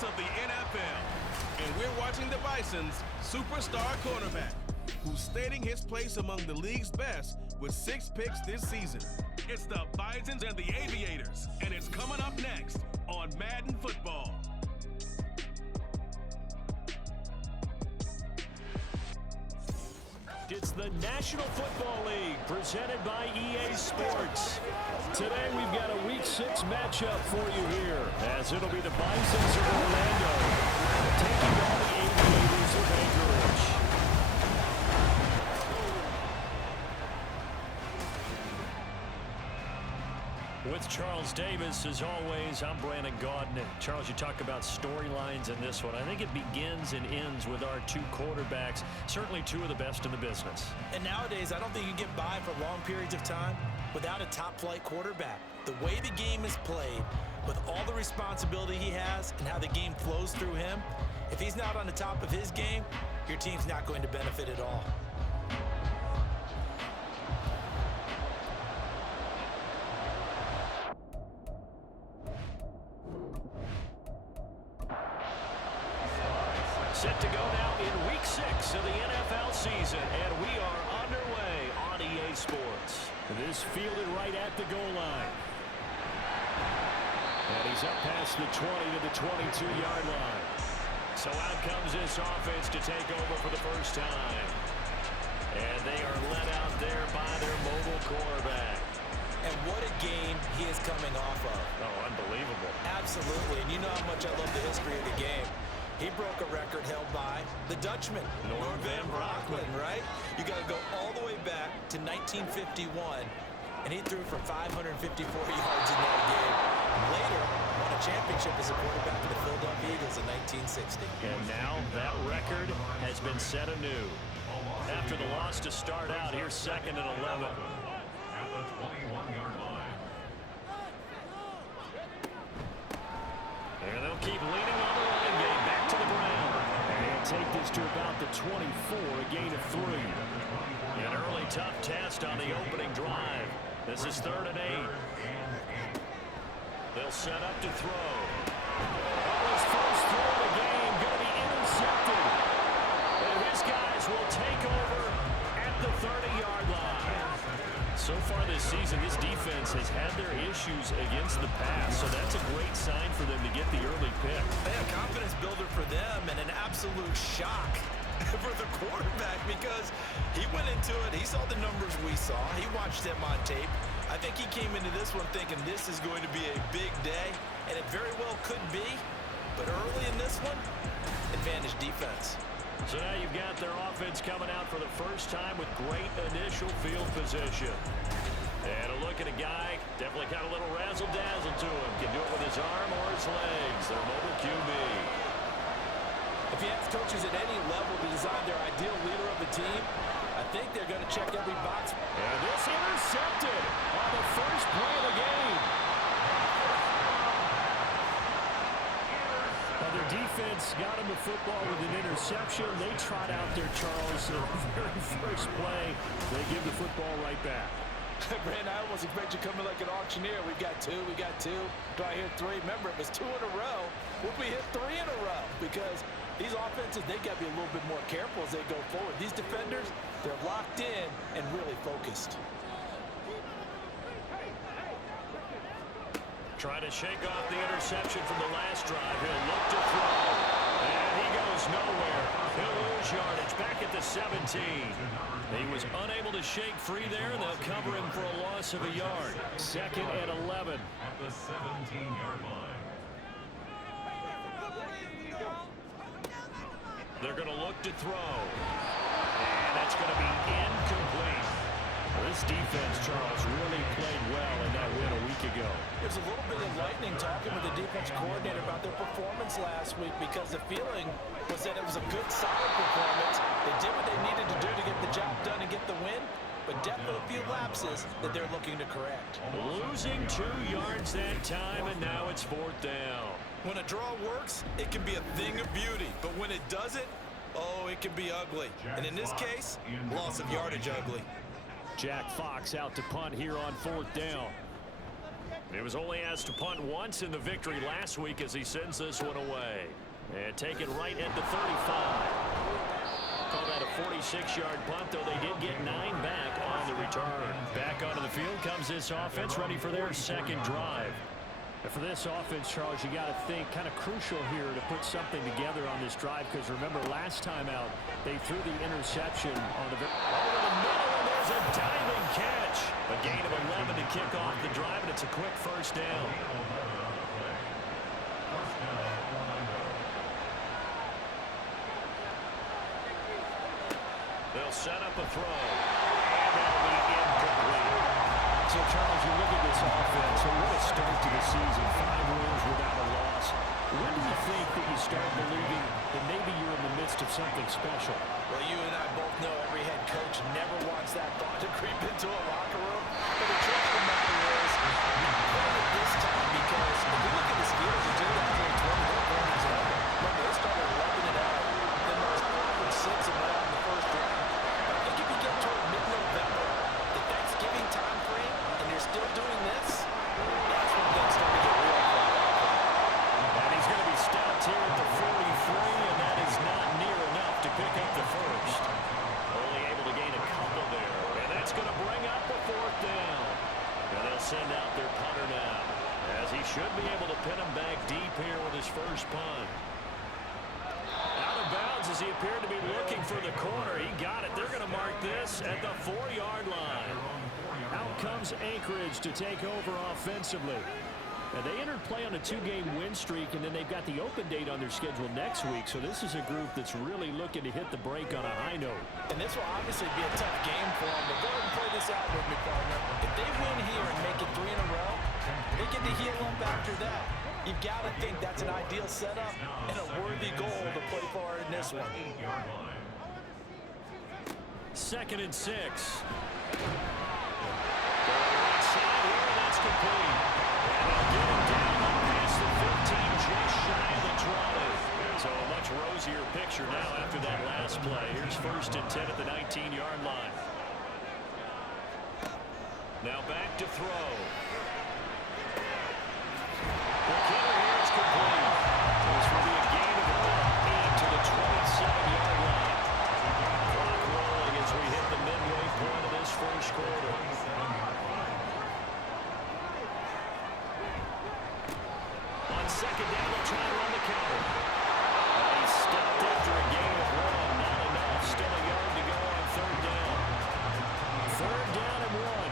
voice of the NFL. And we're watching the Bison's superstar cornerback, who's stating his place among the league's best with 6 picks this season. It's the Bisons and the Aviators, and it's coming up next on Madden Football. It's the National Football League presented by EA Sports. Today we've got a Week 6 matchup for you here, as it'll be the Bisons of Orlando taking on the Aviators of Anchorage. With Charles Davis, as always, I'm Brandon Gaudin. Charles, you talk about storylines in this one. I think it begins and ends with our 2 quarterbacks, certainly 2 of the best in the business. And nowadays, I don't think you can get by for long periods of time without a top-flight quarterback. The way the game is played, with all the responsibility he has and how the game flows through him, if he's not on the top of his game, your team's not going to benefit at all. Set to go now in Week 6 of the NFL season, and we are underway on EA Sports. This fielded right at the goal line. And he's up past the 20 to the 22-yard line. So out comes this offense to take over for the first time. And they are led out there by their mobile quarterback. And what a game he is coming off of. Oh, unbelievable. Absolutely, and you know how much I love the history of the game. He broke a record held by the Dutchman, Norm van Brocklin, right? You got to go all the way back to 1951, and he threw for 554 yards in that game. Later, won a championship as a quarterback for the Philadelphia Eagles in 1960. And now that record has been set anew. After the loss to start out, here's 2nd and 11. At the 21-yard line. And they'll keep leaning on the running game back to the ground. And they'll take this to about the 24, a gain of 3. An early tough test on the opening drive. This is 3rd and 8. They'll set up to throw. His first throw of the game going to be intercepted. And his guys will take over at the 30-yard line. So far this season, this defense has had their issues against the pass, so that's a great sign for them to get the early pick. A confidence builder for them and an absolute shock for the quarterback because he went into it, he saw the numbers we saw, he watched them on tape. I think he came into this one thinking this is going to be a big day, and it very well could be, but early in this one, advantage defense. So now you've got their offense coming out for the first time with great initial field position. And a look at a guy, definitely got a little razzle-dazzle to him. Can do it with his arm or his legs. Their mobile QB. If you ask coaches at any level to design their ideal leader of a team, I think they're going to check every box. And this intercepted on the first play of the game. Their defense got him the football with an interception. They trot out there, Charles, the very first play. They give the football right back. Brandon, I almost expect you coming like an auctioneer. We got 2, we got 2. Do I hear 3? Remember, it was 2 in a row. Would we hit 3 in a row? Because these offenses, they got to be a little bit more careful as they go forward. These defenders, they're locked in and really focused. Trying to shake off the interception from the last drive. He'll look to throw. And he goes nowhere. He'll lose yardage back at the 17. He was unable to shake free there, and they'll cover him for a loss of a yard. 2nd and 11. At the 17-yard line. They're going to look to throw. And that's going to be incomplete. This defense, Charles, really played well in that win a week ago. There's a little bit of lightning talking with the defense coordinator about their performance last week because the feeling was that it was a good, solid performance. They did what they needed to do to get the job done and get the win, but definitely a few lapses that they're looking to correct. Losing 2 yards that time, and now it's 4th down. When a draw works, it can be a thing of beauty, but when it doesn't, oh, it can be ugly. And in this case, loss of yardage ugly. Jack Fox out to punt here on 4th down. He was only asked to punt once in the victory last week as he sends this one away. And take it right at the 35. Call that a 46-yard punt, though they did get 9 back on the return. Back onto the field comes this offense, ready for their second drive. And for this offense, Charles, you got to think kind of crucial here to put something together on this drive, because remember last time out they threw the interception on the over the middle, and there's a diving catch. A gain of 11 to kick off the drive, and it's a quick first down. They'll set up a throw, and that'll be incomplete. So, Charles, you look at this offense, so what a start to the season. 5 wins without a loss. When do you think that you start believing that maybe you're in the midst of something special? Well, you and I both know every head coach never wants that thought to creep into a locker room. But the truth of the matter is, not playing it this time, because if you look at the Steelers in 2020, they're going to example. Remember, they started 11 and out. Then those 4-6 and went out in the first round. But I think if you get toward mid-November, the Thanksgiving time frame, and you're still doing this, that's when things start to get real fun. And he's going to be stopped here at the 43, and that is not near enough to pick up the first. Only able to gain a couple there, and that's going to bring up a 4th down. And they'll send out their punter now, as he should be able to pin him back deep here with his first punt. Out of bounds as he appeared to be looking for the corner. He got it. They're going to mark this at the 4-yard line. Out comes Anchorage to take over offensively. Now, they entered play on a 2-game win streak, and then they've got the open date on their schedule next week. So this is a group that's really looking to hit the break on a high note. And this will obviously be a tough game for them. But go ahead and play this out with me, partner. If they win here and make it 3 in a row, they get to heal up after that. You've got to think that's an ideal setup and a worthy goal to play for in this one. 2nd and 6. Inside here, that's complete. And they'll get him down past the 15, just shy of the 20. So a much rosier picture now after that last play. Here's 1st and 10 at the 19-yard line. Now back to throw. The killer here is complete. This will be a gain of about 8 to the 27-yard line. Clock rolling as we hit the midway point of this first quarter. On 2nd down, they'll try to run the counter. He stopped after a gain of 1. Not enough. Still a yard to go on 3rd down. 3rd down and 1.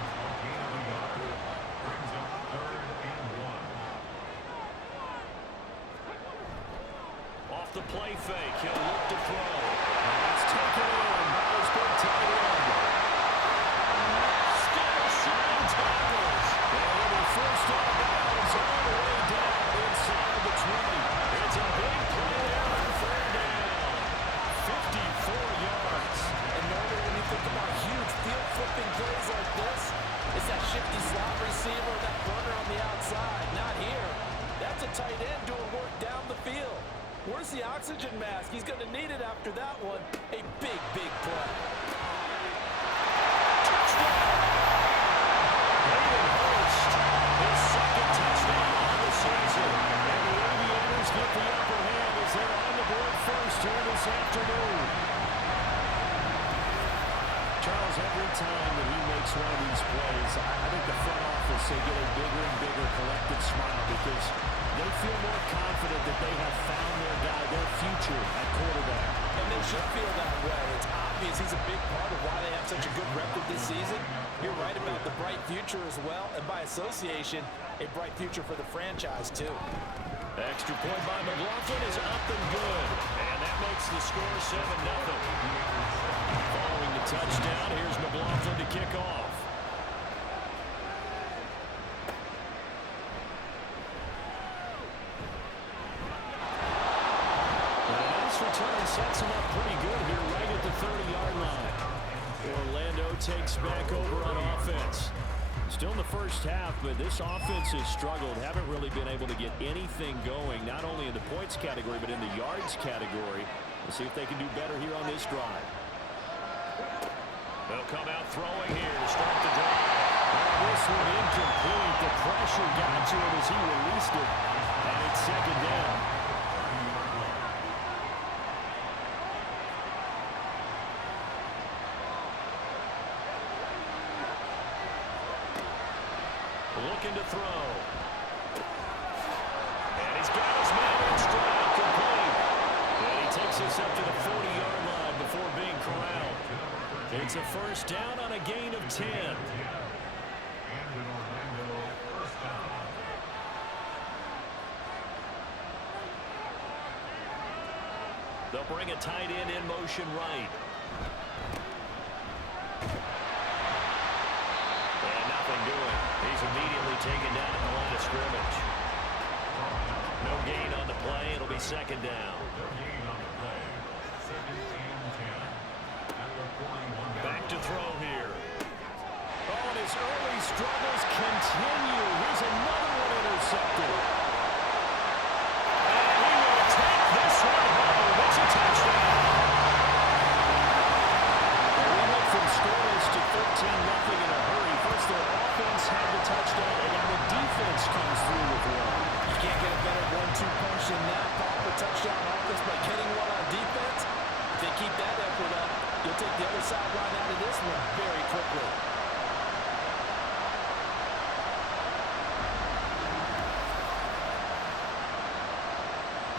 Off the play fake, he'll look to throw. He's taken in by his big tight end. Still shooting tackles. And the first down bounds all the way down inside the 20. It's a big play there on 3rd down. 54 yards. And normally when you think about huge field-flipping plays like this, it's that shifty slot receiver, that runner on the outside. Not here. That's a tight end doing work down the field. Where's the oxygen mask? He's going to need it after that one. A big, big play. Touchdown! Hayden Hurst, his 2nd touchdown of the season. And the Aviators get the upper hand as they're on the board first here this afternoon. Charles, every time that he makes one of these plays, I think the front office, they get a bigger and bigger collective smile because they feel more confident that they have found their guy, their future at quarterback. And they should feel that way. It's obvious he's a big part of why they have such a good record this season. You're right about the bright future as well, and by association, a bright future for the franchise too. The extra point by McLaughlin is up and good. And that makes the score 7-0. Following the touchdown, here's McLaughlin to kick off. Return sets him up pretty good here right at the 30-yard line. Orlando takes back over on offense. Still in the first half, but this offense has struggled. Haven't really been able to get anything going, not only in the points category, but in the yards category. We'll see if they can do better here on this drive. They'll come out throwing here to start the drive. This one incomplete. The pressure got to him as he released it. And it's second down. Looking to throw. And he's got his man in stride, complete. And he takes us up to the 40-yard line before being corralled. It's a first down on a gain of 10. They'll bring a tight end in motion right. And nothing doing. He's immediately taken down at the line of scrimmage. No gain on the play. It'll be second down. Back to throw here. Oh, and his early struggles continue. Here's another one intercepted. And he will take this one home. It's a touchdown. And we went from scoreless to 13-0 in a hurry. First, their offense had the touchdown, and then the defense comes through with one. You can't get a better 1-2 punch than that. Pop a touchdown offense by getting one on defense. If they keep that effort up, you'll take the other sideline out of this one very quickly.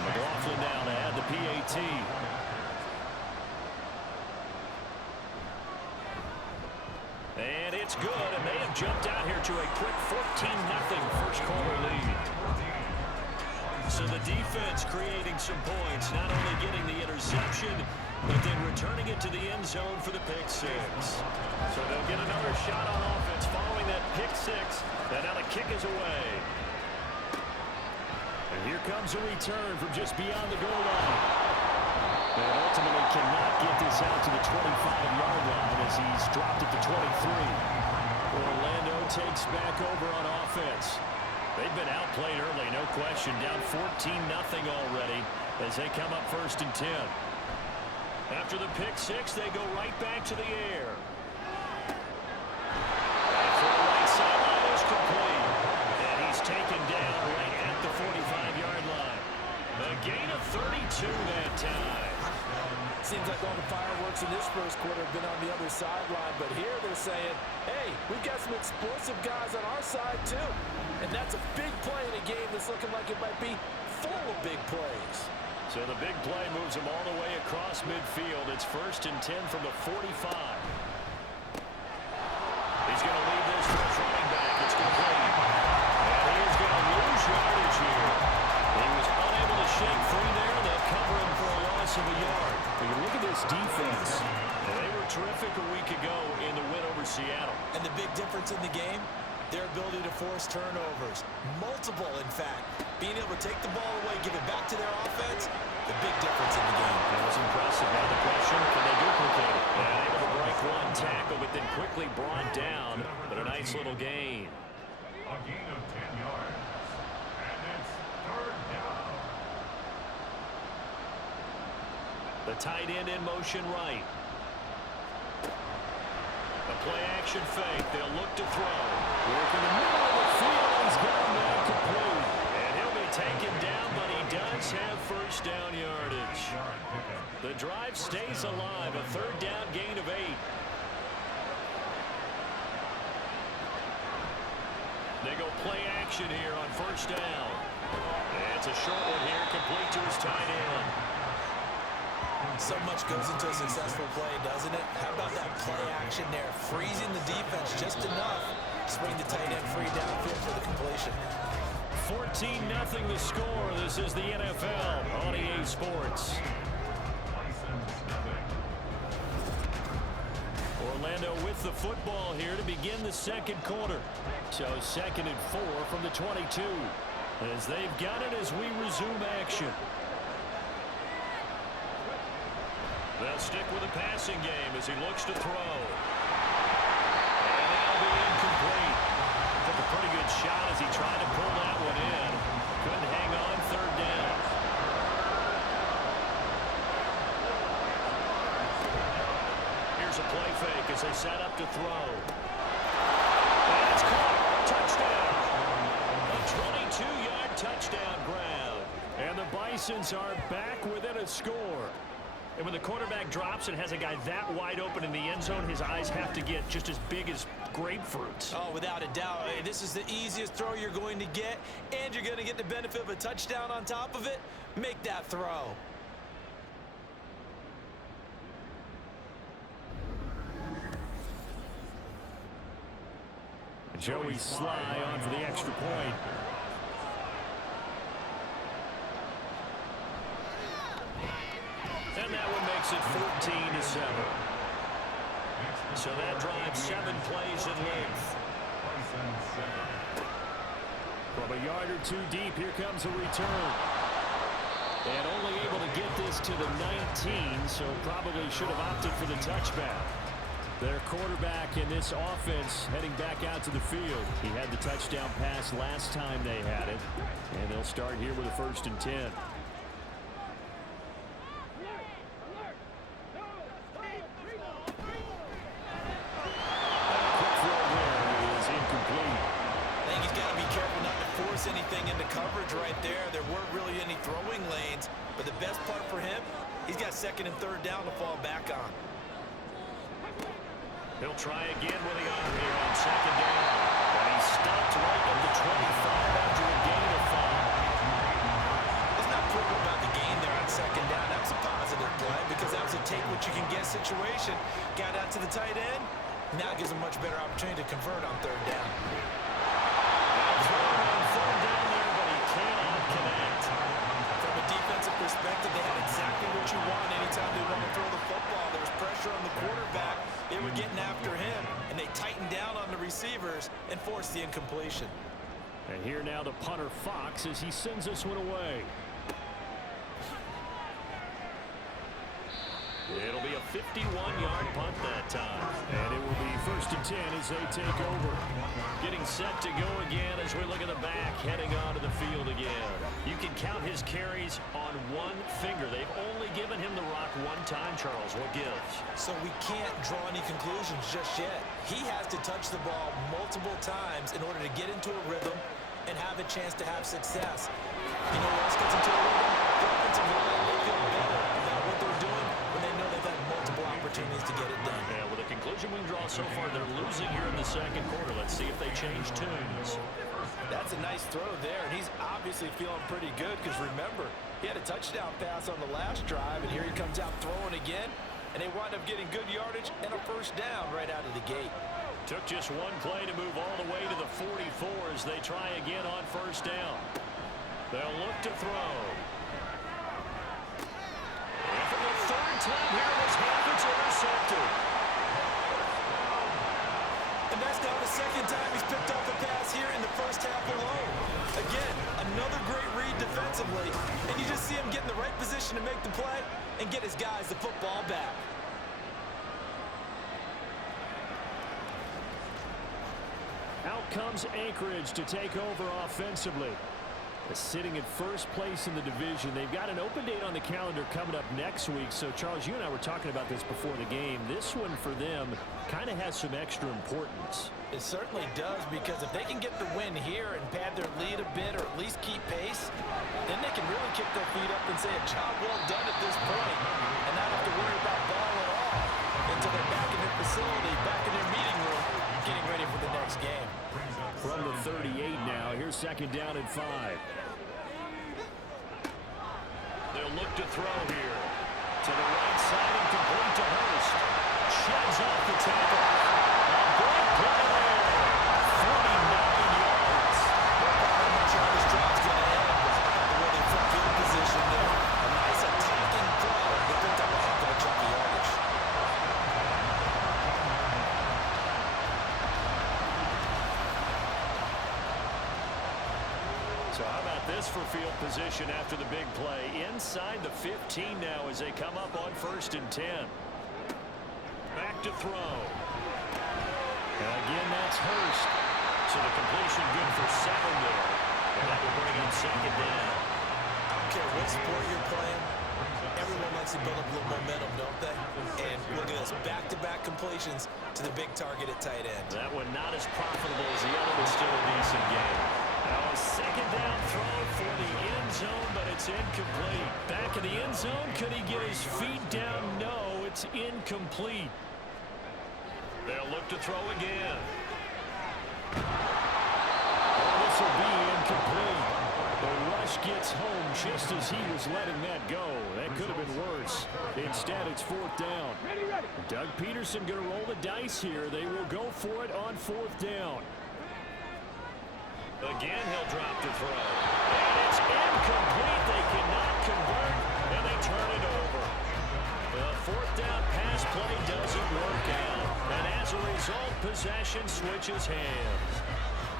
McLaughlin down to add the PAT. And it's good, and they have jumped out here to a quick 14-0 first quarter lead. So the defense creating some points, not only getting the interception, but then returning it to the end zone for the pick six. So they'll get another shot on offense following that pick six, and now the kick is away. And here comes a return from just beyond the goal line. And ultimately cannot get this out to the 25-yard line as he's dropped it to 23. Orlando takes back over on offense. They've been outplayed early, no question. Down 14-0 already as they come up first and 10. After the pick six, they go right back to the air. And for the right sideline is complete. And he's taken down right at the 45-yard line. A gain of 32 that time. Seems like all the fireworks in this first quarter have been on the other sideline, but here they're saying, hey, we've got some explosive guys on our side too. And that's a big play in a game that's looking like it might be full of big plays. So the big play moves him all the way across midfield. It's first and 10 from the 45. He's going to leave this for his running back. It's complete. And he is going to lose yardage here. He was unable to shake free there. They'll cover him for a loss of a yard. But you look at this defense. They were terrific a week ago in the win over Seattle. And the big difference in the game, their ability to force turnovers. Multiple, in fact. Being able to take the ball away, give it back to their offense, the big difference in the game. That was impressive. Now the question, can they duplicate it? And able to break one tackle, but then quickly brought down. But a nice little gain. A gain of 10 yards. And it's third down. The tight end in motion right. A play action fake. They'll look to throw. Work in the middle of the field. He's got a man complete. And he'll be taken down, but he does have first down yardage. The drive stays alive. A third down gain of 8. They go play action here on first down. And it's a short one here, complete to his tight end. So much goes into a successful play, doesn't it? How about that play action there? Freezing the defense just enough. Swing the tight end free downfield for the completion. 14-0 the score. This is the NFL on EA Sports. Orlando with the football here to begin the second quarter. So second and 4 from the 22. As they've got it as we resume action. They'll stick with a passing game as he looks to throw. And that'll be incomplete. Took a pretty good shot as he tried to pull that one in. Couldn't hang on, third down. Here's a play fake as they set up to throw. And And the Bisons are back within a score. And when the quarterback drops and has a guy that wide open in the end zone, his eyes have to get just as big as grapefruits. Oh, without a doubt. This is the easiest throw you're going to get, and you're going to get the benefit of a touchdown on top of it. Make that throw. Joey Sly on for the extra point. And that one makes it 14-7. So that drives 7 plays in length. From a yard or two deep, here comes a return. And only able to get this to the 19, so probably should have opted for the touchback. Their quarterback in this offense heading back out to the field. He had the touchdown pass last time they had it. And they'll start here with a 1st and 10. Anything into coverage right there. There weren't really any throwing lanes, but the best part for him, he's got 2nd and 3rd down to fall back on. He'll try again with the arm here on 2nd down. And he's stopped right at the 25 after a gain of 5. Let's not quibble about the gain there on 2nd down. That was a positive play because that was a take what you can get situation. Got out to the tight end. Now it gives him much better opportunity to convert on 3rd down. Perspective, they had exactly what you want anytime they want to throw the football. There was pressure on the quarterback. They were getting after him, and they tightened down on the receivers and forced the incompletion. And here now the punter Fox as he sends this one away. It'll be a 51-yard punt that time. And it will be 1st and 10 as they take over. Getting set to go again as we look at the back, heading onto the field again. You can count his carries on one finger. They've only given him the rock one time, Charles. What gives? So we can't draw any conclusions just yet. He has to touch the ball multiple times in order to get into a rhythm and have a chance to have success. You know what else gets into a rhythm? The offensive line, they feel better about what they're doing when they know they've had multiple opportunities to get it done. Yeah, with the conclusion we can draw so far, they're losing here in the 2nd quarter. Let's see if they change tunes. That's a nice throw there, and he's obviously feeling pretty good because remember, he had a touchdown pass on the last drive, and here he comes out throwing again, and they wind up getting good yardage and a 1st down right out of the gate. Took just one play to move all the way to the 44 as they try again on 1st down. They'll look to throw. And for the 3rd time here, this half it's intercepted. And that's now the 2nd time he's picked off a pass here in the 1st half alone. Again, another great read defensively, and you just see him get in the right position to make the play and get his guys the football back. Out comes Anchorage to take over offensively. Sitting in 1st place in the division. They've got an open date on the calendar coming up next week. So, Charles, you and I were talking about this before the game. This one for them kind of has some extra importance. It certainly does, because if they can get the win here and pad their lead a bit or at least keep pace, then they can really kick their feet up and say a job well done at this point and not have to worry about ball at all until they're back in their facility, back in their meeting room, getting ready for the next game. From the 38 now, here's 2nd down and 5. They'll look to throw here. To the right side and complete to Hurst. Sheds off the tackle. A great play there. 49 yards. I'm not sure how this drive's going to end, but the way they took field position there. A nice attacking play, but picked up a heck of a chunk of yardage. So how about this for field position after the big play? Inside the 15 now as they come up on 1st and 10. Back to throw. And again, that's Hurst. So the completion good for 7 there. And that will bring up 2nd down. I don't care what sport you're playing. Everyone likes to build up a little momentum, don't they? And look at this, back-to-back completions to the big target at tight end. That one not as profitable as the other, but still a decent game. A second down throw for the end zone, but it's incomplete. Back in the end zone, could he get his feet down? No, it's incomplete. They'll look to throw again. This will be incomplete. The rush gets home just as he was letting that go. That could have been worse. Instead, it's fourth down. Doug Peterson going to roll the dice here. They will go for it on fourth down. Again, he'll drop to throw. And it's incomplete. They cannot convert, and they turn it over. The fourth down pass play doesn't work out. And as a result, possession switches hands.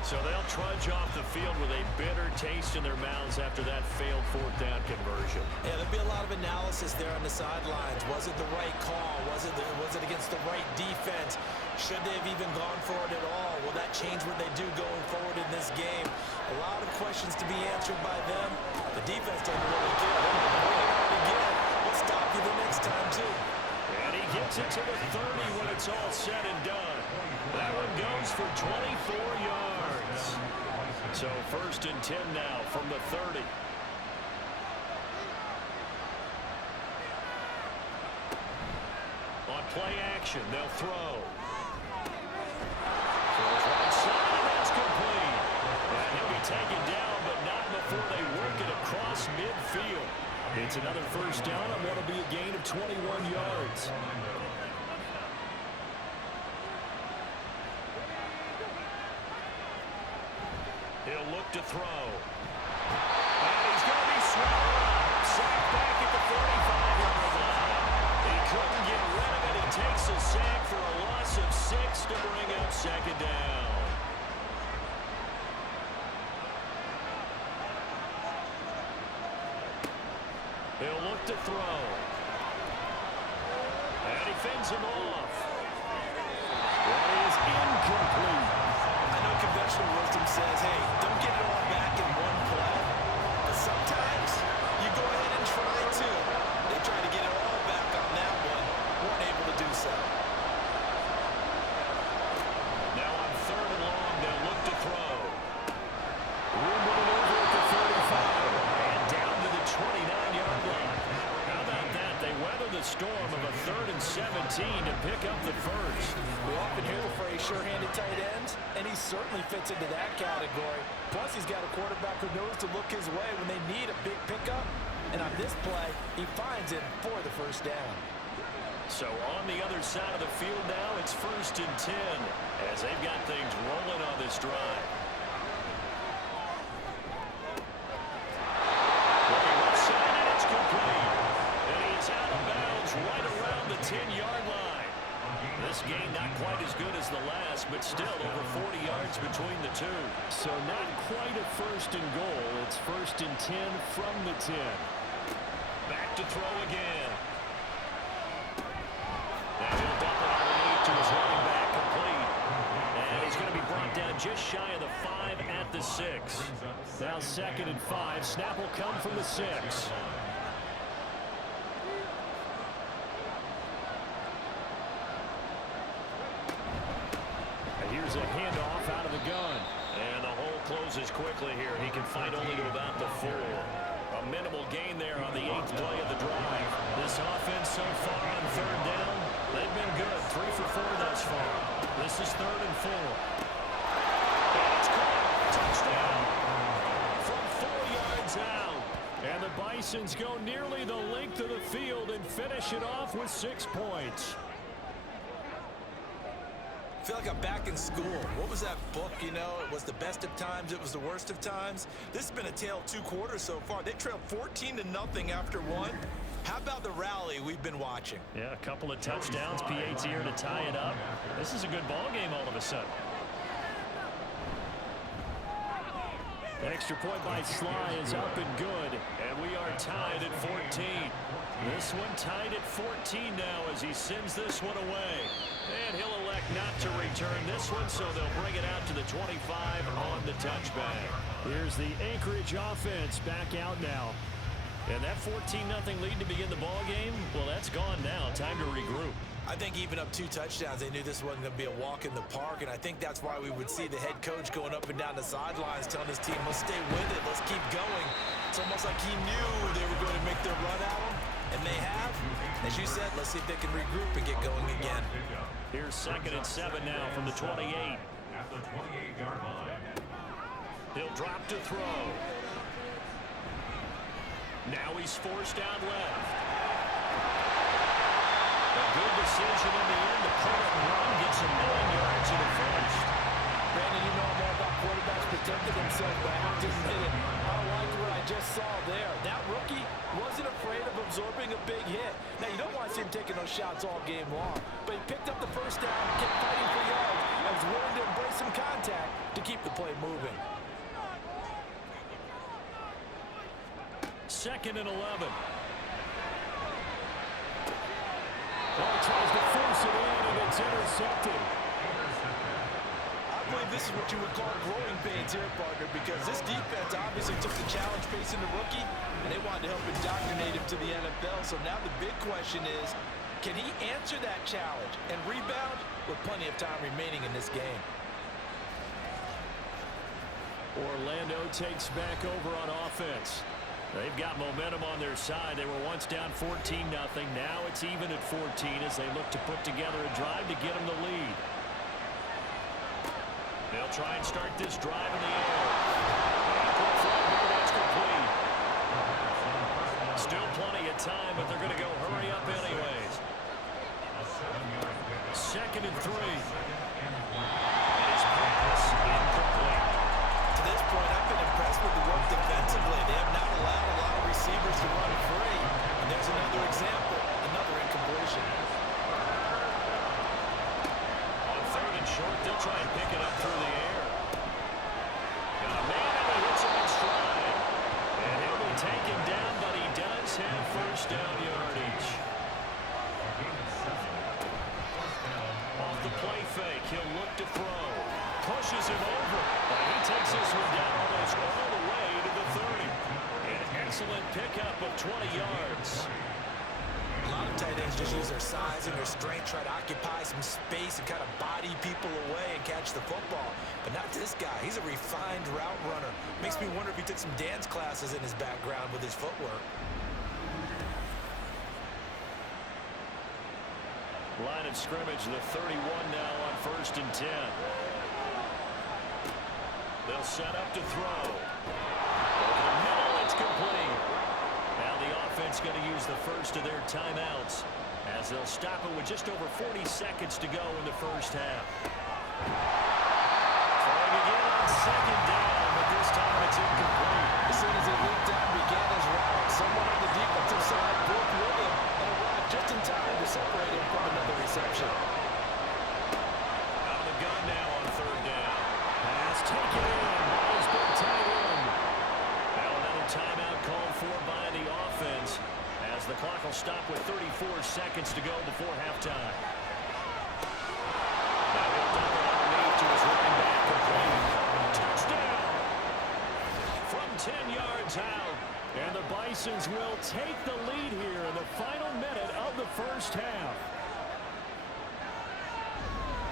So they'll trudge off the field with a bitter taste in their mouths after that failed fourth down conversion. Yeah, there'll be a lot of analysis there on the sidelines. Was it the right call? Was it against the right defense? Should they have even gone for it at all? Will that change what they do going forward in this game? A lot of questions to be answered by them. The defense doesn't really care. Bring it on again. We'll stop you the next time, too. And he gets it to the 30 when it's all said and done. That one goes for 24 yards. So first and 10 now from the 30. On play action, they'll throw. Throws right side, and that's complete. And he'll be taken down, but not before they work it across midfield. It's another first down on what will be a gain of 21 yards. He'll look to throw. And he's going to be swallowed up. Sacked back at the 45-yard line. He couldn't get rid of it. He takes a sack for a loss of 6 to bring up second down. He'll look to throw. And he fends him off. That is incomplete. I know conventional wisdom says, hey, don't get it all back in one play. But sometimes you go ahead and try to. They try to get it all back on that one. Weren't able to do so. Now on third and long, they'll look to throw. Room with it over at the 35. And down to the 29-yard line. How about that? They weather the storm of a 3rd and 17 to pick up the first. We often hear the phrase sure-handed tight ends, and he certainly fits into that category. Plus, he's got a quarterback who knows to look his way when they need a big pickup. And on this play, he finds it for the first down. So on the other side of the field now, it's first and 10 as they've got things rolling on this drive. Looking left side, and it's complete. And he's out of bounds right around the 10-yard line. This game not quite as good as the last, but still over 40 yards between the two. So not quite a first and goal. It's first and 10 from the 10. Back to throw again. Now he'll dump it underneath to his running back, complete. And he's going to be brought down just shy of the 5 at the 6. Now 2nd and 5. Snap will come from the 6. Here's a handoff out of the gun. And the hole closes quickly here. He can fight only to about the 4. A minimal gain there on the 8th play of the drive. This offense so far on 3rd down, they've been good. 3 for 4 thus far. This is 3rd and 4. And it's caught. Touchdown. From 4 yards out. And the Bisons go nearly the length of the field and finish it off with 6 points. I feel like I'm back in school. What was that book, you know? It was the best of times. It was the worst of times. This has been a tale of 2 quarters so far. They trailed 14-0 after 1. How about the rally we've been watching? Yeah, a couple of touchdowns. PAT here to tie it up. This is a good ball game all of a sudden. Extra point by Sly is up and good. And we are tied at 14. This one tied at 14 now as he sends this one away. And he'll elect not to return this one, so they'll bring it out to the 25 on the touchback. Here's the Anchorage offense back out now. And that 14-0 lead to begin the ball game, well, that's gone now. Time to regroup. I think even up 2 touchdowns, they knew this wasn't going to be a walk in the park, and I think that's why we would see the head coach going up and down the sidelines telling his team, let's stay with it, let's keep going. It's almost like he knew they were going to make their run at him, and they have. As you said, let's see if they can regroup and get going again. Here's 2nd and 7 now from the 28. At the 28-yard line. He'll drop to throw. Now he's forced out left. A good decision in the end to pull it and run, gets him 9 yards in the first. Brandon, you know I'm all about quarterbacks protecting themselves, but I have to admit it. I like what I just saw there. That rookie wasn't afraid of absorbing a big hit. Now, you don't want to see him taking those shots all game long, but he picked up the first down, kept fighting for yards, and was willing to embrace some contact to keep the play moving. 2nd and 11. Well, he tries to force it in, and it's intercepted. I believe this is what you would call growing pains here, partner, because this defense obviously took the challenge facing the rookie, and they wanted to help indoctrinate him to the NFL. So now the big question is, can he answer that challenge and rebound with plenty of time remaining in this game? Orlando takes back over on offense. They've got momentum on their side. They were once down 14-0. Now it's even at 14 as they look to put together a drive to get them the lead. They'll try and start this drive in the air. That's complete. Still plenty of time, but they're going to go hurry up anyways. 2nd and 3. His pass incomplete. To this point, I've been impressed with the work defensively. They have not allowed a lot of receivers to run free. And there's another example, another incompletion. On 3rd and short, they'll try and pick it up through the air. Got a man and he hits him in stride. And he'll be taken down, but he does have first down yardage. Off the play fake, he'll look to throw. Pushes him over. And he takes this one down almost all the way to the 30. An excellent pickup of 20 yards. A lot of tight ends just use their size and their strength, try to occupy some space and kind of body people away and catch the football. But not this guy. He's a refined route runner. Makes me wonder if he took some dance classes in his background with his footwork. Line of scrimmage, the 31 now on 1st and 10. They'll set up to throw. Over the middle, it's complete. Now the offense going to use the first of their timeouts as they'll stop it with just over 40 seconds to go in the first half. Throwing again on 2nd down, but this time it's incomplete. As soon as he leaped down and began his route, someone on the defensive side broke with him and arrived just in time to separate him from another reception. Out of the gun now on 3rd down. Pass taken in. Ball's been tied in. Now another timeout called for by the offense as the clock will stop with 34 seconds to go before halftime. Now he'll dump it underneath to his running back. Complete. Touchdown. From 10 yards out. And the Bisons will take the lead here in the final minute of the first half.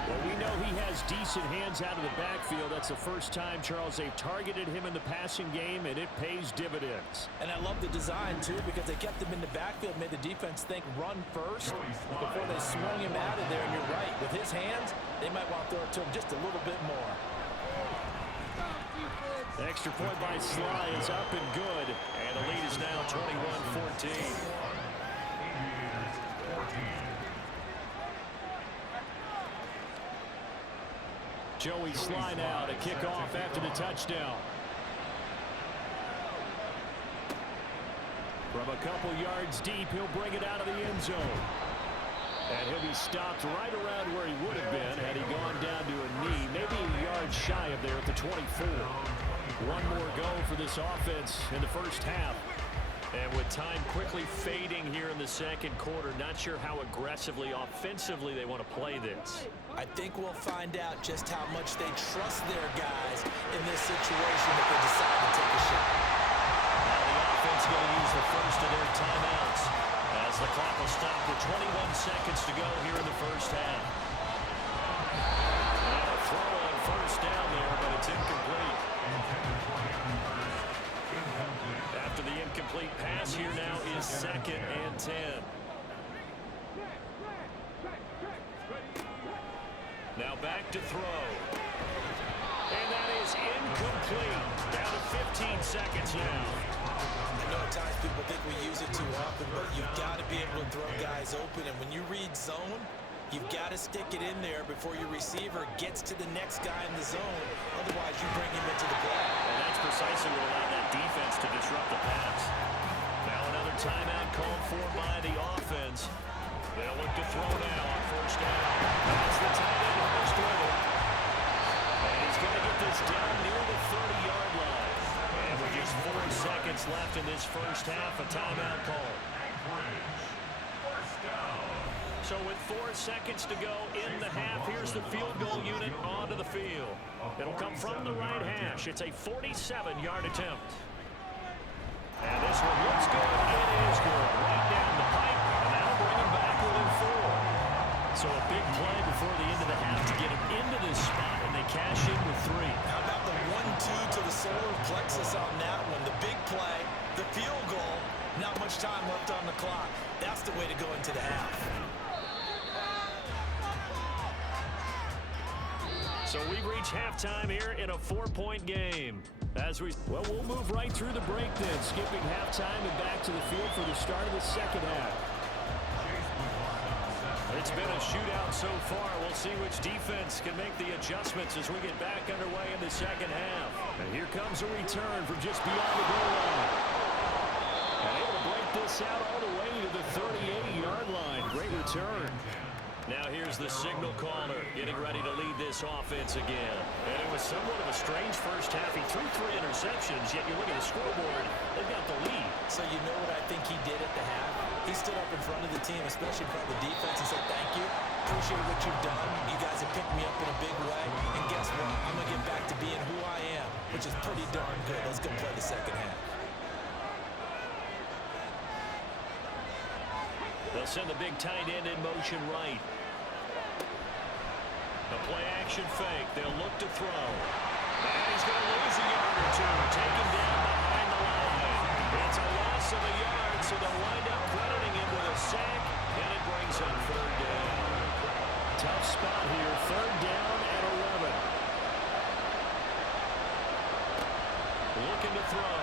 Well, we know he has decent hands out of the backfield. That's the first time, Charles, they've targeted him in the passing game, and it pays dividends. And I love the design, too, because they kept him in the backfield, made the defense think run first before they swung him out of there. And you're right, with his hands, they might want to throw it to him just a little bit more. The extra point by Sly is up and good, and the lead is now 21-14. Joey Sly now to kick off after the touchdown. From a couple yards deep, he'll bring it out of the end zone. And he'll be stopped right around where he would have been had he gone down to a knee, maybe a yard shy of there at the 24. One more go for this offense in the first half. And with time quickly fading here in the second quarter, not sure how aggressively, offensively they want to play this. I think we'll find out just how much they trust their guys in this situation if they decide to take a shot. Now the offense going to use the first of their timeouts as the clock will stop with 21 seconds to go here in the first half. And a throw on first down there, but it's incomplete. After the incomplete pass, here now is 2nd and 10. Now back to throw. And that is incomplete. Down to 15 seconds now. I know at times people think we use it too often, but you've got to be able to throw guys open. And when you read zone, you've got to stick it in there before your receiver gets to the next guy in the zone. Otherwise, you bring him into the play. And that's precisely what allowed that defense to disrupt the pass. Now another timeout called for by the offense. They'll look to throw now on first down. That's the tight end first with it. And he's going to get this down near the 30-yard line. And with just 4 seconds left in this first half, a timeout call. So with 4 seconds to go in the half, here's the field goal unit onto the field. It'll come from the right hash. It's a 47-yard attempt. And this one looks good. It is good. Right down the pipe. And that'll bring him back within 4. So a big play before the end of the half to get him into this spot, and they cash in with 3. How about the 1-2 to the solar plexus on that one? The big play, the field goal, not much time left on the clock. That's the way to go into the half. So we've reached halftime here in a 4-point game. We'll move right through the break then, skipping halftime and back to the field for the start of the second half. It's been a shootout so far. We'll see which defense can make the adjustments as we get back underway in the second half. And here comes a return from just beyond the goal line. And able to break this out all the way to the 38-yard line. Great return. Now here's the signal caller getting ready to lead this offense again. And it was somewhat of a strange first half. He threw 3 interceptions, yet you look at the scoreboard, they've got the lead. So you know what I think he did at the half? He stood up in front of the team, especially in front of the defense, and said, thank you. Appreciate what you've done. You guys have picked me up in a big way. And guess what? I'm going to get back to being who I am, which is pretty darn good. Let's go play the second half. They'll send the big tight end in motion right. The play-action fake. They'll look to throw. And he's going to lose a yard or 2. Taken down behind the line. It's a loss of a yard, so they'll wind up crediting him with a sack, and it brings up 3rd down. Tough spot here. 3rd down and 11. Looking to throw.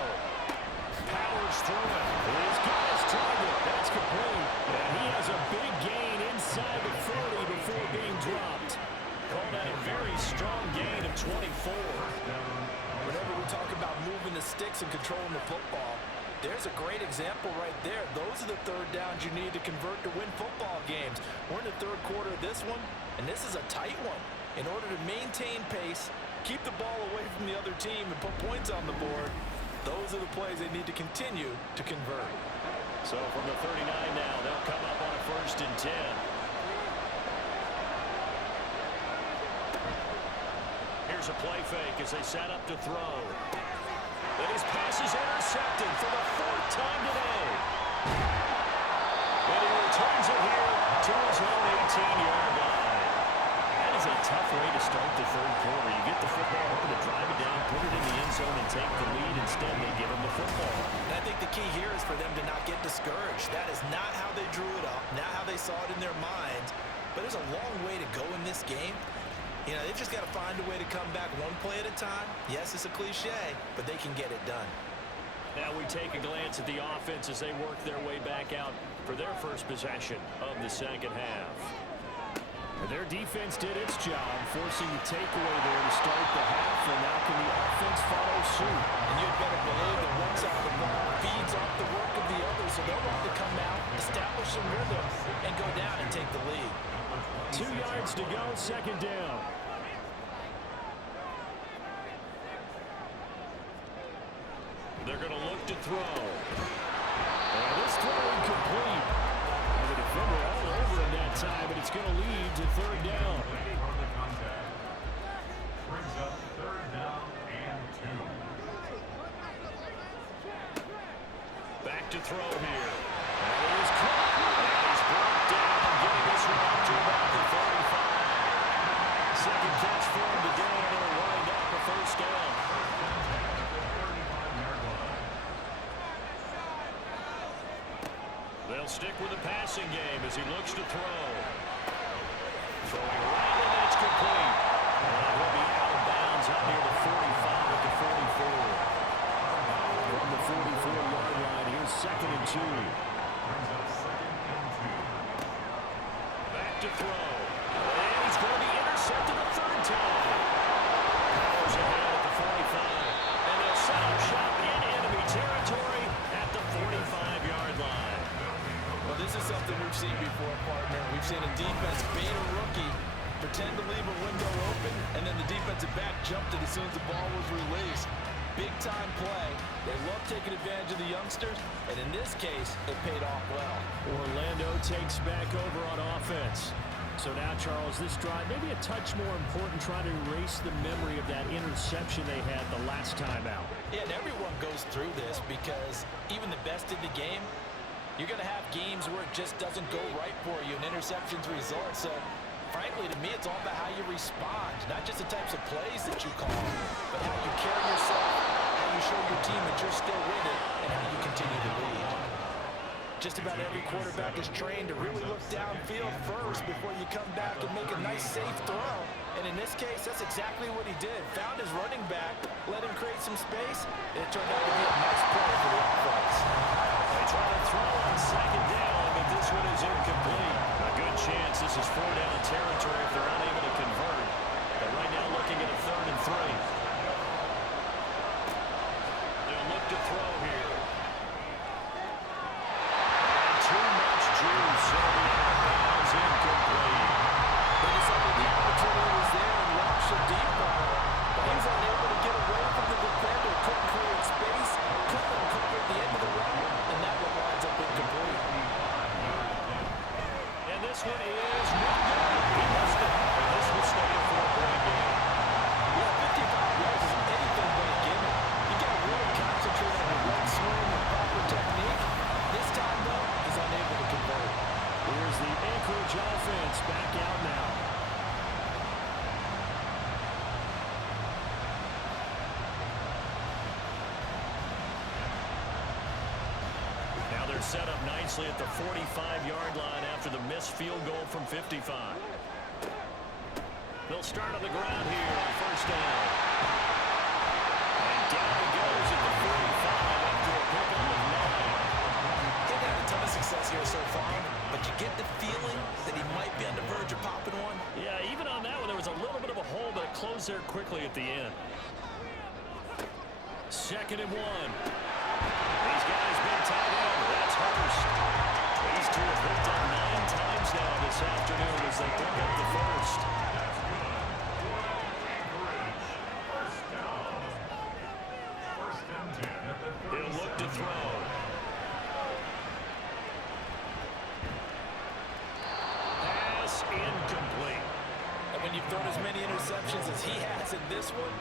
Powers through it. He's got his target. That's complete. And he has a big gain inside the 40 before being dropped. Called out a very strong gain of 24. Whenever we talk about moving the sticks and controlling the football, there's a great example right there. Those are the 3rd downs you need to convert to win football games. We're in the 3rd quarter of this one, and this is a tight one. In order to maintain pace, keep the ball away from the other team, and put points on the board, those are the plays they need to continue to convert. So from the 39 now, they'll come up on a 1st and 10. Here's a play fake as they set up to throw. And his pass is intercepted for the 4th time today. And he returns it here to his own 18-yard line. That is a tough way to start the 3rd quarter. You get the football open to drive it down, put it in the end zone, and take the lead. Instead, they give him the football. And I think the key here is for them to not get discouraged. That is not how they drew it up, not how they saw it in their minds. But there's a long way to go in this game. You know, they've just got to find a way to come back one play at a time. Yes, it's a cliche, but they can get it done. Now we take a glance at the offense as they work their way back out for their first possession of the second half. And their defense did its job, forcing the takeaway there to start the half, and now can the offense follow suit? And you'd better believe that one side of the ball feeds off the work of the other, so they'll want to come out, establish some rhythm, and go down and take the lead. 2 yards to go, 2nd down. They're going to look to throw. And this throw incomplete. And the defender all over in that time, but it's going to lead to 3rd down. On the contact. Brings up 3rd down and 2. back to throw here. And he's caught. And he's brought down, getting this one up to about the 35. Second catch for him today, and it'll wind up a first down. They'll stick with the passing game as he looks to throw. Throwing right, and it's complete. And he'll be out of bounds out near the 45 at the 44. From the 44-yard line, here's 2nd and 2. Back to throw. And he's going to be intercepted a third time. Powers ahead at the 45. And they'll set up shop in enemy territory at the 45-yard line. Well, this is something we've seen before, partner. We've seen a defense bait a rookie, pretend to leave a window open, and then the defensive back jumped it as soon as the ball was released. Big-time play. They love taking advantage of the youngsters, and in this case, it paid off well. Orlando takes back over on offense. So now, Charles, this drive maybe a touch more important, trying to erase the memory of that interception they had the last time out. Yeah, and everyone goes through this because even the best in the game, you're going to have games where it just doesn't go right for you, and interceptions result. So, frankly, to me, it's all about how you respond, not just the types of plays that you call, but how you carry yourself, how you show your team that you're still with it, and how you continue to lead. Just about every quarterback is trained to really look downfield first before you come back and make a nice, safe throw. And in this case, that's exactly what he did. Found his running back, let him create some space, and it turned out to be a nice play for the offense. They try to throw on 2nd down, but this one is incomplete. A good chance this is 4-down territory if they're unable to convert. But right now looking at a 3rd and 3. They'll look to throw here. And too much juice. So the bounds incomplete. They decided the opportunity was there and launched a deep ball, but he was unable to get away from the defender. Couldn't create space, couldn't cover at the end of the route, and that one winds up incomplete. And this one is no good. He missed it. And this will stay a 4-point game. Yeah, 55 yards is anything but a gimme. You got to really concentrate on the right swing and proper technique. This time, though, he's unable to convert. Here's the Anchorage offense back out now. Now they're set up nicely at the 45-yard line after the missed field goal from 55. They'll start on the ground here on 1st down. And down he goes at the 45 after a pickup of 9. They've had a ton of success here so far, but you get the feeling that he might be on the verge of popping one. Yeah, even on that one, there was a little bit of a hole, but it closed there quickly at the end. 2nd and 1. These guys been tied in. That's Hurst. These two have hooked up 9 times now this afternoon as they pick up the first. He'll look to throw. Pass incomplete. And when you've thrown as many interceptions as he has in this one,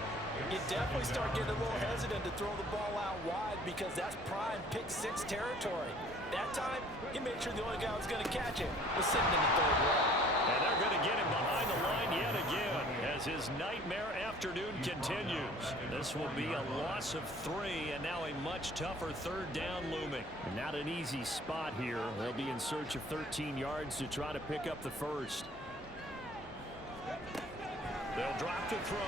you definitely start getting a little hesitant to throw the ball out wide because that's prime pick-6 territory. That time, he made sure the only guy who was going to catch it was sitting in the 3rd row. And they're going to get him behind the line yet again as his nightmare afternoon continues. This will be a loss of 3 and now a much tougher 3rd down looming. Not an easy spot here. They'll be in search of 13 yards to try to pick up the first. They'll drop to throw.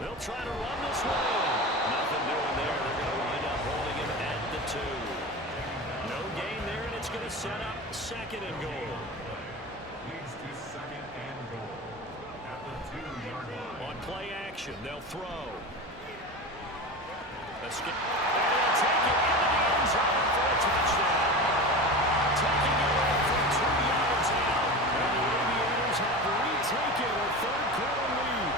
They'll try to run this one. Nothing doing there. They're going to wind up holding him at the 2. No gain there, and it's going to set up 2nd and goal. Leads to 2nd and goal at the 2-yard line. On play action, they'll throw. And he'll take it into the end zone for a touchdown. Taking it away from 2 yards out. And the Aviators have retaken a third-quarter lead.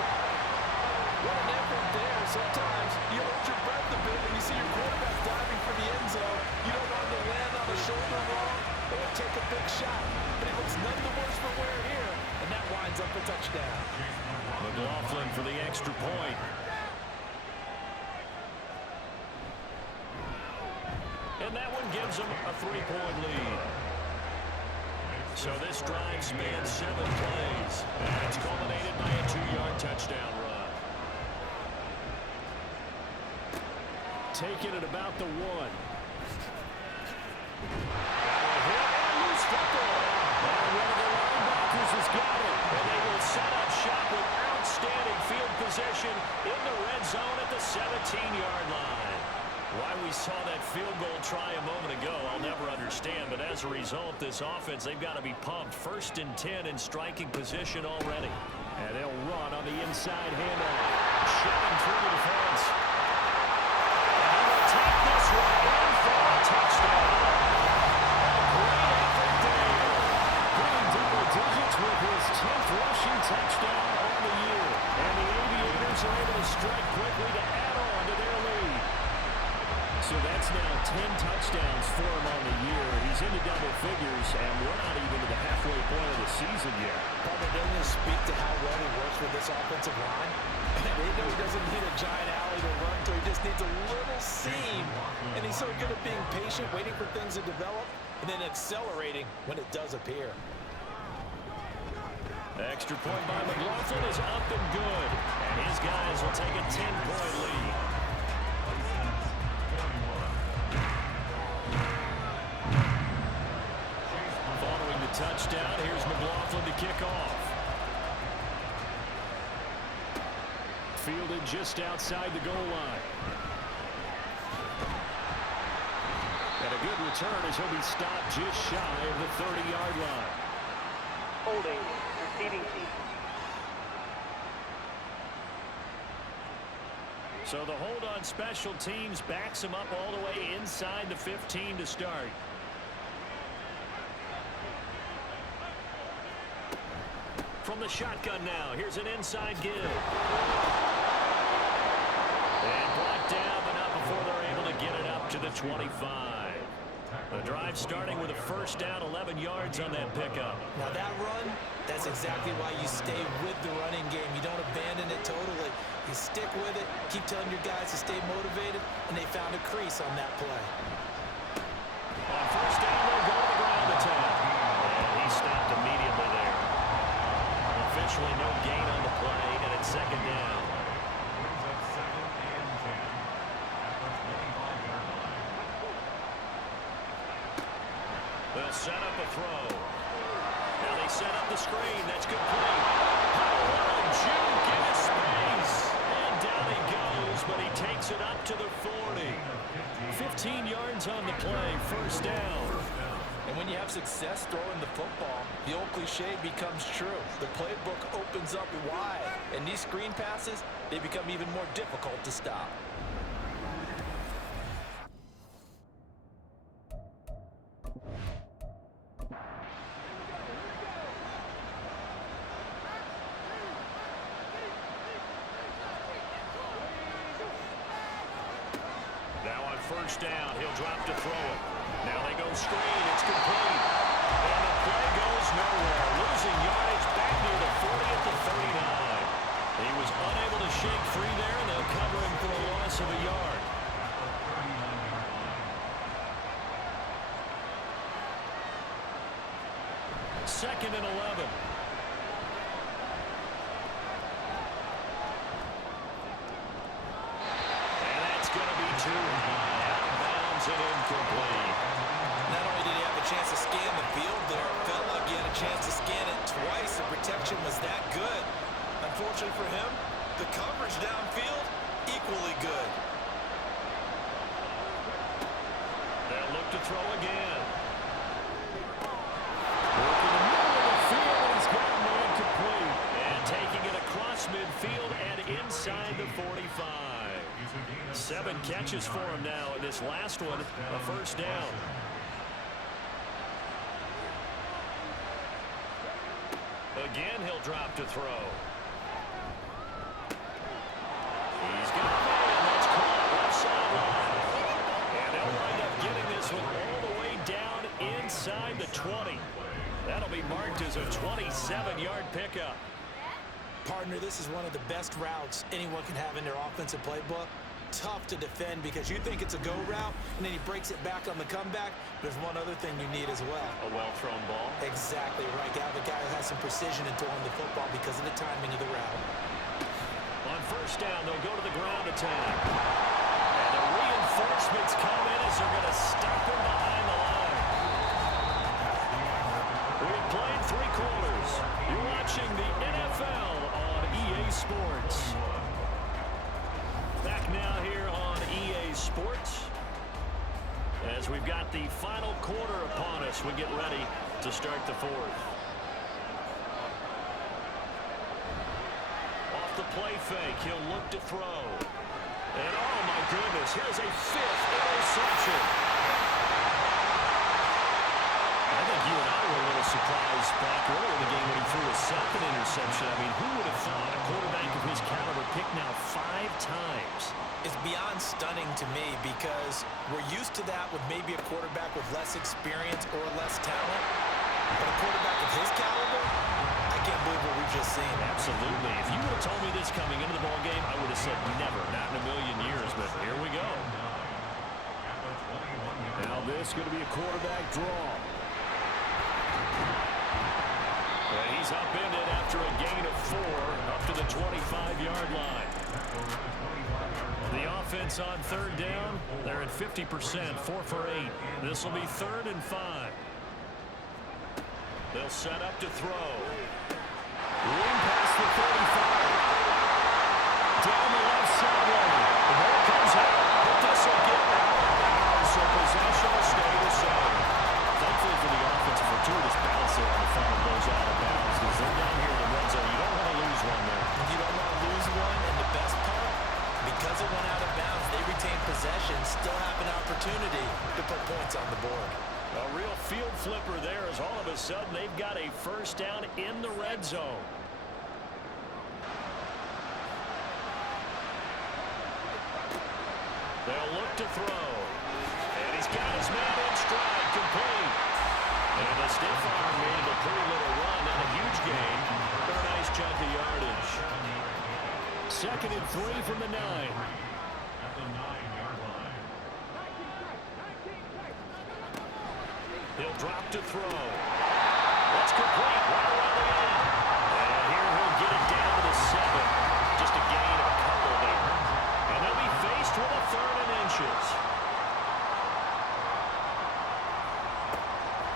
What an effort there. Sometimes you hold your breath a bit when you see your quarterback diving for the end zone. You don't want to land on the shoulder wrong or take a big shot. But it looks none the worse for wear here, and that winds up a touchdown. McLaughlin for the extra point. And that one gives them a 3-point lead. So this drive spans 7 plays. And it's culminated by a 2-yard touchdown run. Taking it about the 1. Loose football. And one of the linebackers has got it. And they will set up shop with outstanding field position in the red zone at the 17-yard line. Why we saw that field goal try a moment ago, I'll never understand. But as a result, this offense, they've got to be pumped. 1st and 10 in striking position already. And they'll run on the inside handoff. Shoving through the defense. And he will take this one in for a touchdown. A great effort there. Hitting double digits with his 10th rushing touchdown on the year. And the Aviators are able to strike quickly to add on to their lead. So that's now 10 touchdowns for him on the year. He's into double figures, and we're not even to the halfway point of the season yet. Bubba, doesn't it speak to how well he works with this offensive line? And he knows he doesn't need a giant alley to run through. He just needs a little seam. And he's so good at being patient, waiting for things to develop, and then accelerating when it does appear. The extra point by McLaughlin is up and good. And his guys will take a 10-point lead. Following the touchdown, here's McLaughlin to kick off. Fielded just outside the goal line. And a good return as he'll be stopped just shy of the 30-yard line. Holding, receiving team. So the hold on special teams backs him up all the way inside the 15 to start. From the shotgun now, here's an inside give. And brought down, but not before they're able to get it up to the 25. The drive starting with a first down, 11 yards on that pickup. Now that run, that's exactly why you stay with the running game. You don't abandon it totally. You stick with it, keep telling your guys to stay motivated, and they found a crease on that play. On first down, they'll go to the ground attack. And he stopped immediately there. Officially no gain on the play, and it's second down. They'll set up a throw. Now they set up the screen. That's complete. Oh, juke in his space. And down he goes, but he takes it up to the 40. 15 yards on the play, first down. And when you have success throwing the football, the old cliche becomes true. The playbook opens up wide, and these screen passes, they become even more difficult to stop. First down, he'll drop to throw it. Now they go screen, it's complete. And the play goes nowhere. Losing yardage back near the 40 at the 39. He was unable to shake free there, and they'll cover him for a loss of a yard. Second and 11. And that's going to be too high. And incomplete. Not only did he have a chance to scan the field there, it felt like he had a chance to scan it twice. The protection was that good. Unfortunately for him, the coverage downfield, equally good. They'll look to throw again. Working the middle of the field, and he's got a man complete. And taking it across midfield and inside the 45. 7 catches. touches for him now in this last one, a first down. Again, he'll drop to throw. He's got a man. That's caught left sideline. And they'll wind up getting this one all the way down inside the 20. That'll be marked as a 27-yard pickup. Partner, this is one of the best routes anyone can have in their offensive playbook. Tough to defend because you think it's a go route, and then he breaks it back on the comeback. There's one other thing you need as well. A well-thrown ball. Exactly right. You have a guy who has some precision in throwing the football because of the timing of the route. On first down, they'll go to the ground attack. And the reinforcements come in as they're going to stop him behind the line. We've played 3 quarters. You're watching the NFL on EA Sports. Back now here on EA Sports. As we've got the final quarter upon us, we get ready to start the 4th. Off the play fake, he'll look to throw. And oh my goodness, here's a 5th interception. I think you and I were a little surprised back earlier in the game when he threw a 2nd interception. I mean, who would have thought a quarterback of his caliber picked now 5 times? It's beyond stunning to me because we're used to that with maybe a quarterback with less experience or less talent. But a quarterback of his caliber, I can't believe what we've just seen. Absolutely. If you would have told me this coming into the ball game, I would have said never, not in a million years. But here we go. Now this is going to be a quarterback draw. And he's upended after a gain of 4 up to the 25-yard line. The offense on 3rd down, they're at 50%, 4 for 8. This will be 3rd and 5. They'll set up to throw. Wing past the 35. Down the left sideline. The ball comes out, but this will get out of bounds, so possession will stay the same. Thankfully for the offense, a fortuitous bounce there on the final goes out of bounds. Because they're down here in the red zone. You don't want to lose one there. You don't want to lose one, and the best part, because it went out of bounds, they retain possession, still have an opportunity to put points on the board. A real field flipper there as all of a sudden they've got a first down in the red zone. They'll look to throw. And he's got his man in stride, complete. And the stiff arm made it a pretty little run, not a huge gain, but a nice chunk of yardage. 2nd and 3 from the 9. At the 9-yard line. He'll drop to throw. That's complete right around the end. And here he'll get it down to the 7. Just a gain of a couple there. And they'll be faced with a 3rd and inches.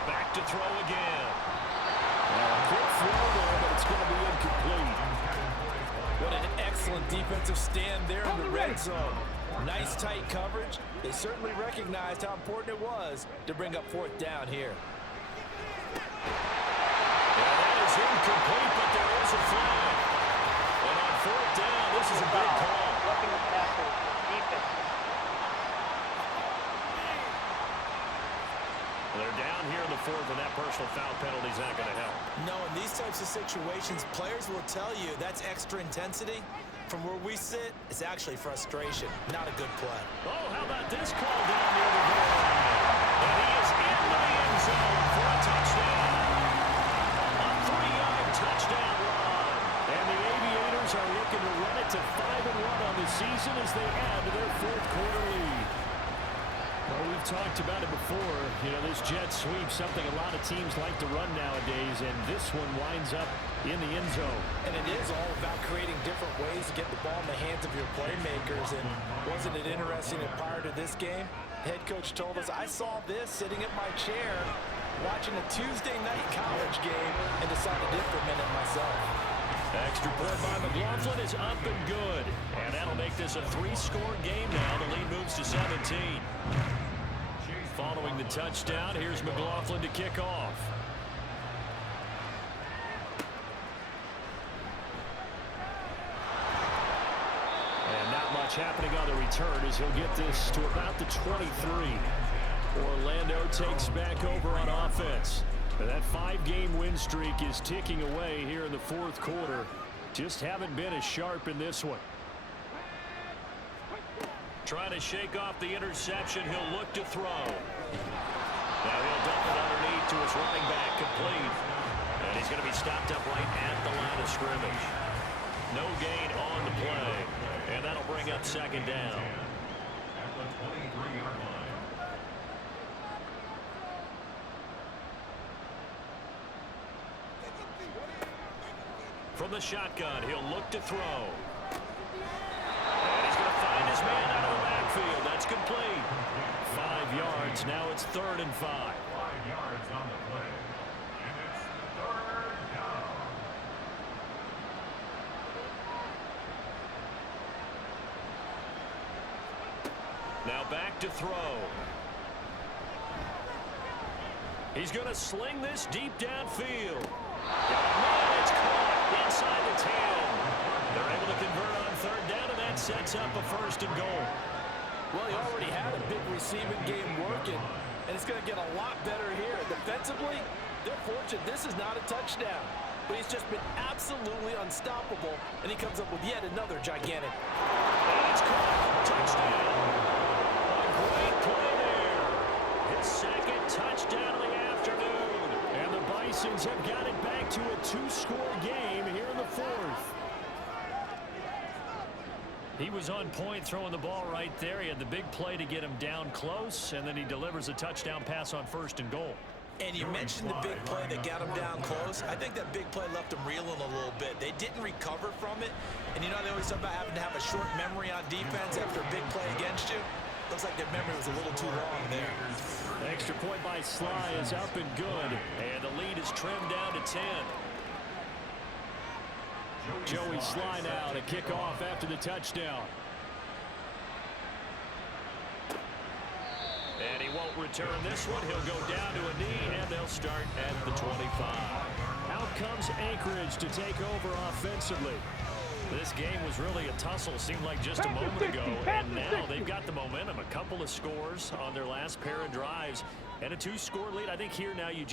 Back to throw again. Quick throw there, but it's going to be incomplete. What an excellent defensive stand there in the red zone. Nice tight coverage. They certainly recognized how important it was to bring up 4th down here. Yeah, that is incomplete, but there is a flag. And on 4th down, this is a big call. Roughing the passer, defense. They're down here in the 4th, and that personal foul penalty is not going to help. No, in these types of situations, players will tell you that's extra intensity. From where we sit, it's actually frustration, not a good play. Oh, how about this call down near the goal line? And he is into the end zone for a touchdown. A 3-yard touchdown run. And the Aviators are looking to run it to 5-1 on the season as they add to their 4th quarter lead. Well, we've talked about it before. You know, this jet sweep, something a lot of teams like to run nowadays, and this one winds up in the end zone. And it is all about creating different ways to get the ball in the hands of your playmakers. And wasn't it interesting that prior to this game, head coach told us, I saw this sitting at my chair watching a Tuesday night college game and decided to implement it myself. Extra point by McLaughlin is up and good. And that'll make this a 3-score game now. The lead moves to 17. Following the touchdown, here's McLaughlin to kick off. And not much Watch happening on the return as he'll get this to about the 23. Orlando takes back over on offense. And that 5-game win streak is ticking away here in the fourth quarter. Just haven't been as sharp in this one. Trying to shake off the interception. He'll look to throw. Now he'll dump it underneath to his running back, complete. And he's going to be stopped up right at the line of scrimmage. No gain on the play. And that'll bring up second down. At the 23-yard line. From the shotgun, he'll look to throw. And he's going to find his man out of the backfield. That's complete. 5 yards. Now it's 3rd and 5. 5 yards on the play. And it's 3rd down. Now back to throw. He's going to sling this deep downfield. Man, it's caught inside the 10. They're able to convert on 3rd down, and that sets up a 1st and goal. Well, he already had a big receiving game working, and it's going to get a lot better here. Defensively, they're fortunate this is not a touchdown, but he's just been absolutely unstoppable, and he comes up with yet another gigantic. And it's caught. Touchdown. A great play there. His 2nd touchdown of the afternoon. And the Bisons have got it back to a 2-score game here in the 4th. He was on point throwing the ball right there. He had the big play to get him down close, and then he delivers a touchdown pass on 1st and goal. And you mentioned the big play that got him down close. I think that big play left him reeling a little bit. They didn't recover from it. And you know, they always talk about having to have a short memory on defense after a big play against you. Looks like their memory was a little too long there. Extra point by Sly is up and good. And the lead is trimmed down to 10. Joey Sly now to kick off after the touchdown. And he won't return this one. He'll go down to a knee, and they'll start at the 25. Out comes Anchorage to take over offensively. This game was really a tussle, seemed like just a moment ago, and now they've got the momentum. A couple of scores on their last pair of drives, and a 2-score lead. I think here now you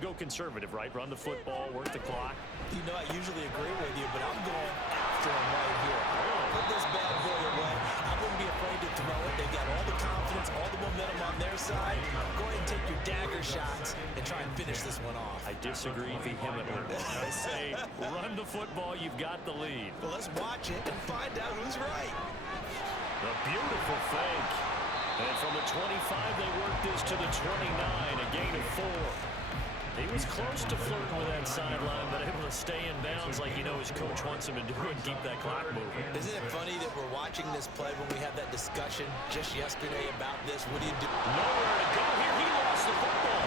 go conservative, right? Run the football, work the clock. You know, I usually agree with you, but I'm going after him right here. Put this bad boy away. I wouldn't be afraid to throw it. They've got all the confidence, all the momentum on their side. Go ahead and take your dagger shots and try and finish this one off. I disagree vehemently. I say run the football. You've got the lead. Well, let's watch it and find out who's right. A beautiful fake. And from the 25, they work this to the 29, a gain of 4. He was close to flirting with that sideline, but able to stay in bounds like his coach wants him to do and keep that clock moving. Isn't it funny that we're watching this play when we had that discussion just yesterday about this? What do you do? Nowhere to go here. He lost the football.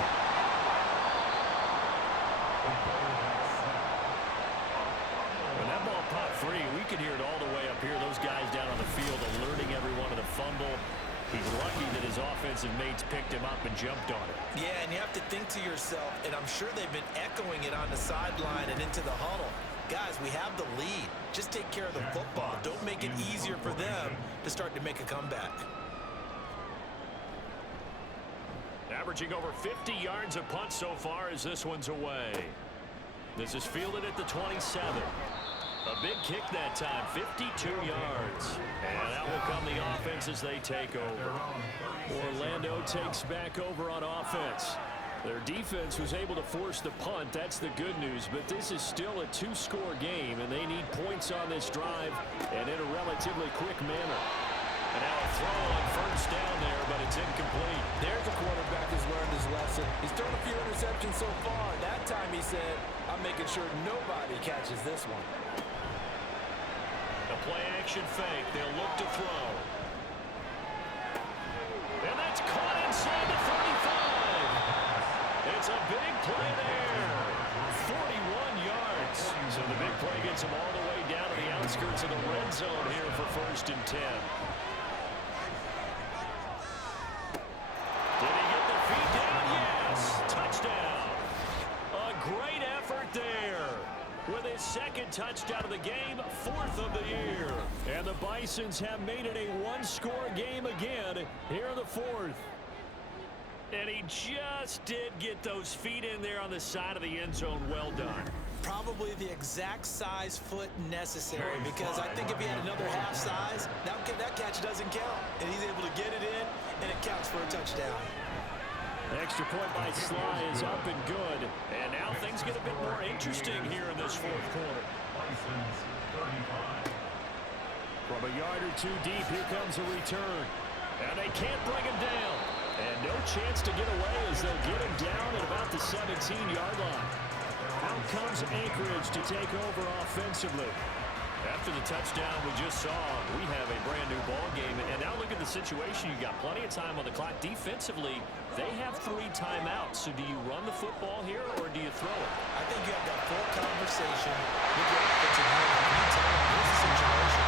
When that ball popped free, we could hear it all the way up here. Those guys down on the field alerting everyone of the fumble. He's lucky that his offensive mates picked him up and jumped on it. Yeah, and you have to think to yourself, and I'm sure they've been echoing it on the sideline and into the huddle. Guys, we have the lead. Just take care of the football. Don't make it easier for them to start to make a comeback. Averaging over 50 yards a punt so far as this one's away. This is fielded at the 27. A big kick that time, 52 yards. And out will come the offense as they take over. Orlando takes back over on offense. Their defense was able to force the punt. That's the good news. But this is still a 2-score game, and they need points on this drive and in a relatively quick manner. And now a throw on 1st down there, but it's incomplete. There's a quarterback who's learned his lesson. He's thrown a few interceptions so far. That time he said, I'm making sure nobody catches this one. A play-action fake. They'll look to throw. And that's caught inside the 35. It's a big play there. 41 yards. So the big play gets him all the way down to the outskirts of the red zone here for 1st and 10. Did he get the feet down? Yes. Touchdown. A great effort there. With his 2nd touchdown of the game, 4th of the year. And the Bisons have made it a one-score game again here in the 4th. And he just did get those feet in there on the side of the end zone. Well done. Probably the exact size foot necessary, because I think if he had another half size, that catch doesn't count. And he's able to get it in, and it counts for a touchdown. Extra point by Sly is up and good. And now things get a bit more interesting here in this 4th quarter. From a yard or two deep, here comes a return. And they can't bring him down. And no chance to get away as they'll get him down at about the 17-yard line. Out comes Anchorage to take over offensively. After the touchdown we just saw, we have a brand-new ball game. And now look at the situation. You got plenty of time on the clock. Defensively, they have 3 timeouts. So do you run the football here or do you throw it? I think you have that full conversation with your offensive unit. You tell them, here's the situation.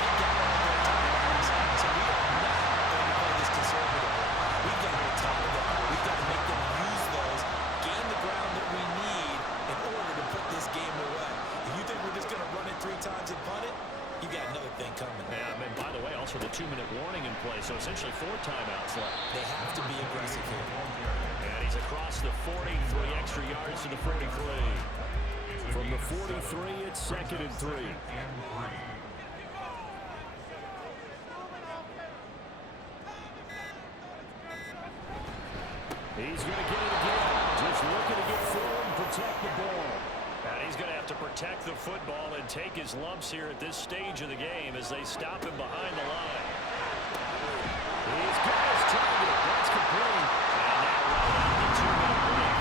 They got all their timeouts. So we are not going to play this conservatively. We've got to time them. We've got to make them use those, gain the ground that we need in order to put this game away. If you think we're just going to run it 3 times and punt it, you got another thing coming. Yeah, and by the way, also the 2-minute warning in play, so essentially 4 timeouts left. They have to be aggressive here. And he's across the 40, 3 extra yards to the 43. From the 43, it's 2nd and 3. He's going to get it again. Just looking to get forward and protect the ball. And he's going to have to protect the football and take his lumps here at this stage of the game as they stop him behind the line. He's got his target. That's complete. And now right on the 2-minute break.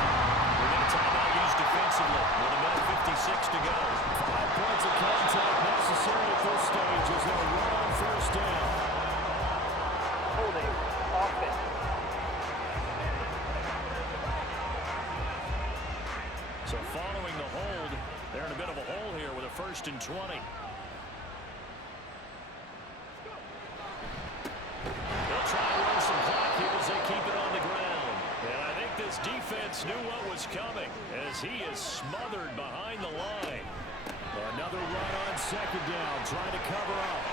We're going to timeout used defensively with a minute 56 to go. 5 points of contact necessary at this stage as they'll run on 1st down. Holding offense. So following the hold, they're in a bit of a hole here with a 1st and 20. They'll try to run some clock here as they keep it on the ground. And I think this defense knew what was coming as he is smothered behind the line. Another run on 2nd down, trying to cover up.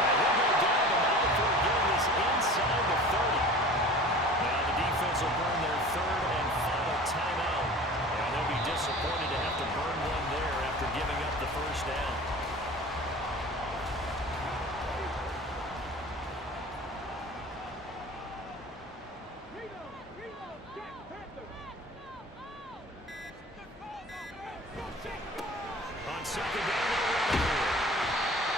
And he'll go down the mound for getting this inside the 30. Now the defense will burn their 3rd and final timeout. And they'll be disappointed to have to burn one there after giving up the 1st down. On 2nd down,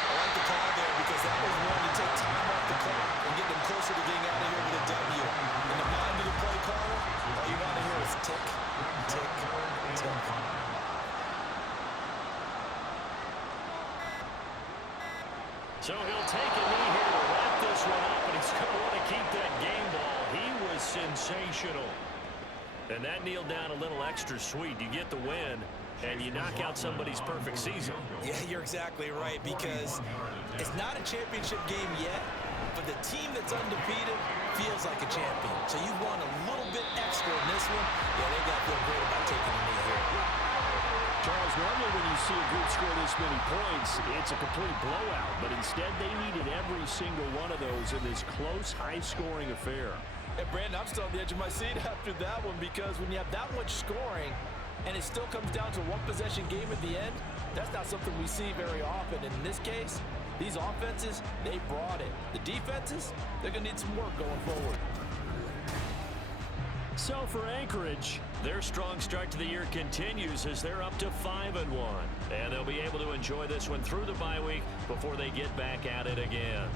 I like the call there because that was one to take time off the clock and get them closer to getting out of here with a W. In the mind of the play caller, all you want to hear is tick, tick, tick. So he'll take a knee here to wrap this one up, and he's going to want to keep that game ball. He was sensational. And that kneeled down a little extra sweet. You get the win, and you knock out somebody's perfect season. Yeah, you're exactly right, because it's not a championship game yet, but the team that's undefeated feels like a champion. So you want a little bit extra in this one. Yeah, they got to feel great about taking the knee here. Charles, normally when you see a group score this many points, it's a complete blowout. But instead, they needed every single one of those in this close, high-scoring affair. And Brandon, I'm still on the edge of my seat after that one, because when you have that much scoring and it still comes down to one possession game at the end, that's not something we see very often. And in this case, these offenses, they brought it. The defenses, they're going to need some work going forward. So for Anchorage, their strong start to the year continues as they're up to 5-1. And they'll be able to enjoy this one through the bye week before they get back at it again.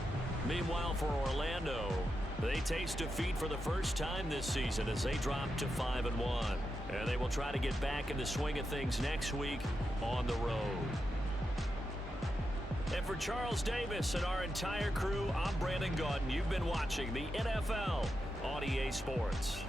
Meanwhile, for Orlando, they taste defeat for the first time this season as they drop to 5-1. And they will try to get back in the swing of things next week on the road. And for Charles Davis and our entire crew, I'm Brandon Gaudin. You've been watching the NFL on EA Sports.